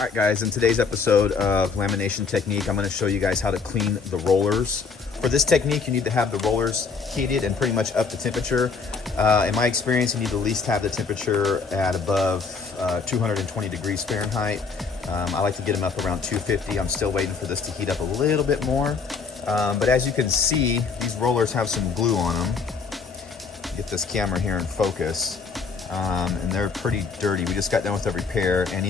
All right guys, in today's episode of Lamination Technique, I'm going to show you guys how to clean the rollers. For this technique, you need to have the rollers heated and pretty much up to temperature. In my experience, you need to at least have the temperature at above 220 degrees Fahrenheit. I like to get them up around 250. I'm still waiting for this to heat up a little bit more. But as you can see, these rollers have some glue on them. Get this camera here in focus. And they're pretty dirty. We just got done with a repair, and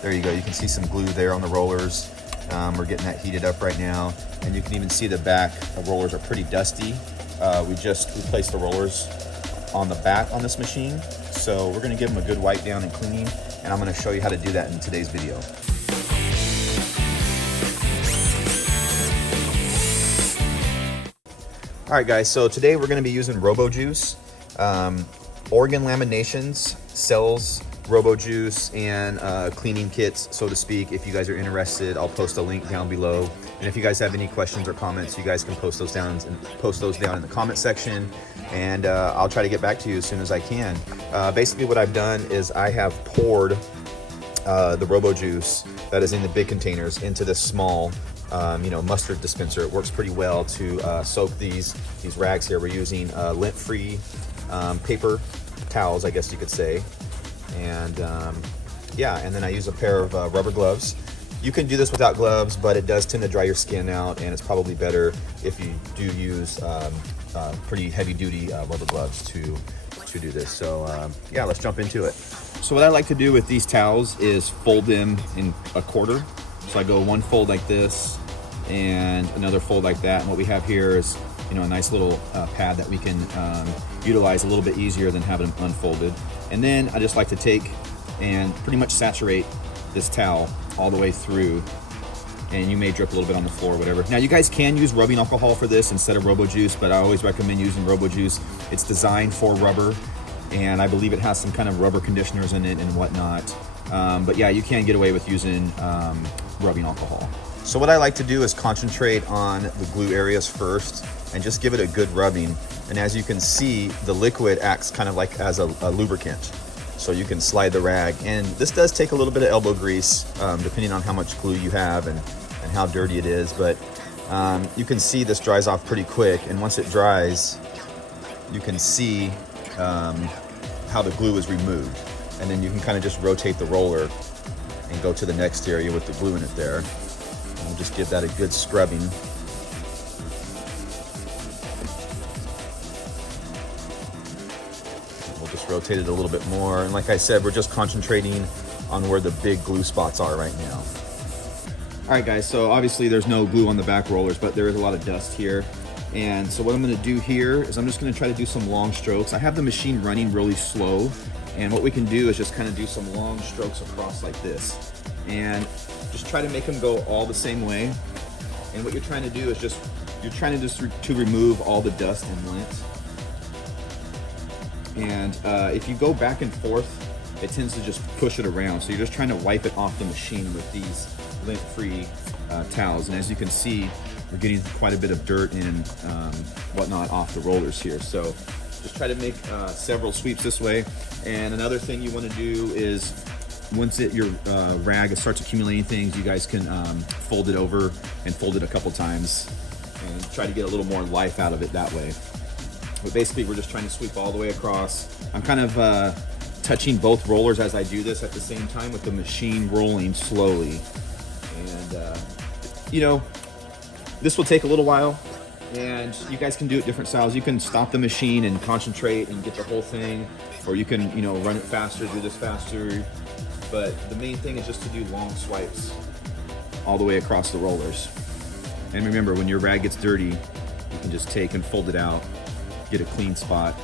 there you go, you can see some glue there on the rollers. We're getting that heated up right now, and you can even see the back. The rollers are pretty dusty. We just replaced the rollers on the back on this machine, so we're going to give them a good wipe down and cleaning, and I'm going to show you how to do that in today's video. All right guys, so today we're going to be using RoboJuice. Oregon Laminations sells RoboJuice and cleaning kits, so to speak. If you guys are interested, I'll post a link down below. And if you guys have any questions or comments, you guys can post those down in the comment section, and I'll try to get back to you as soon as I can. Basically what I've done is I have poured the RoboJuice that is in the big containers into this small mustard dispenser. It works pretty well to soak these rags here. We're using lint-free paper towels, I guess you could say. And and then I use a pair of rubber gloves. You can do this without gloves, but it does tend to dry your skin out, and it's probably better if you do use pretty heavy-duty rubber gloves to do this. So let's jump into it. So what I like to do with these towels is fold them in a quarter. So I go one fold like this and another fold like that, and what we have here is a nice little pad that we can utilize a little bit easier than having them unfolded. And then I just like to take and pretty much saturate this towel all the way through, and you may drip a little bit on the floor or whatever. Now you guys can use rubbing alcohol for this instead of RoboJuice, but I always recommend using RoboJuice. It's designed for rubber, and I believe it has some kind of rubber conditioners in it and whatnot. But yeah, you can get away with using rubbing alcohol. So what I like to do is concentrate on the glue areas first and just give it a good rubbing. And as you can see, the liquid acts kind of like as a lubricant. So you can slide the rag. And this does take a little bit of elbow grease, depending on how much glue you have and how dirty it is. But you can see this dries off pretty quick. And once it dries, you can see how the glue is removed. And then you can kind of just rotate the roller and go to the next area with the glue in it there. And we'll just give that a good scrubbing. Just rotate it a little bit more, and like I said, we're just concentrating on where the big glue spots are right now. All right guys, so obviously there's no glue on the back rollers, but there is a lot of dust here. And so what I'm going to do here is I'm just going to try to do some long strokes. I have the machine running really slow, and what we can do is just kind of do some long strokes across like this, and just try to make them go all the same way. And what you're trying to do is you're trying to remove all the dust and lint. And if you go back and forth, it tends to just push it around. So you're just trying to wipe it off the machine with these lint-free towels. And as you can see, we're getting quite a bit of dirt and whatnot off the rollers here. So just try to make several sweeps this way. And another thing you want to do is once your rag starts accumulating things, you guys can fold it over and fold it a couple times and try to get a little more life out of it that way. But basically, we're just trying to sweep all the way across. I'm kind of touching both rollers as I do this at the same time with the machine rolling slowly. And, this will take a little while, and you guys can do it different styles. You can stop the machine and concentrate and get the whole thing, or you can, run it faster, do this faster. But the main thing is just to do long swipes all the way across the rollers. And remember, when your rag gets dirty, you can just take and fold it out, get a clean spot,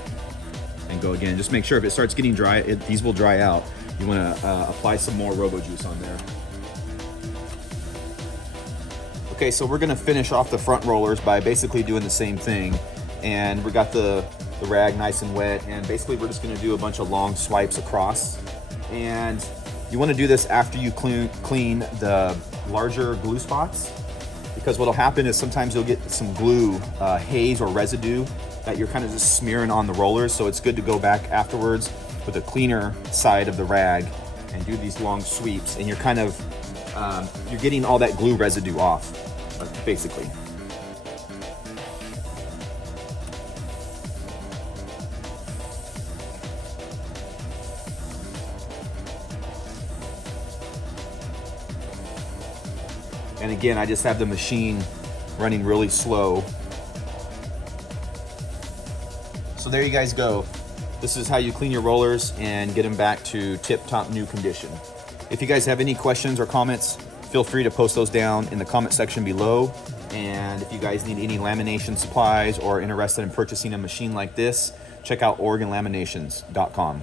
and go again. Just make sure if it starts getting dry, these will dry out. You want to apply some more RoboJuice on there. Okay, so we're going to finish off the front rollers by basically doing the same thing. And we got the rag nice and wet, and basically we're just going to do a bunch of long swipes across. And you want to do this after you clean the larger glue spots, because what'll happen is sometimes you'll get some glue haze or residue that you're kind of just smearing on the rollers. So it's good to go back afterwards with a cleaner side of the rag and do these long sweeps, and you're kind of you're getting all that glue residue off, basically. And again, I just have the machine running really slow. So there you guys go. This is how you clean your rollers and get them back to tip-top new condition. If you guys have any questions or comments, feel free to post those down in the comment section below. And if you guys need any lamination supplies or interested in purchasing a machine like this, check out OregonLaminations.com.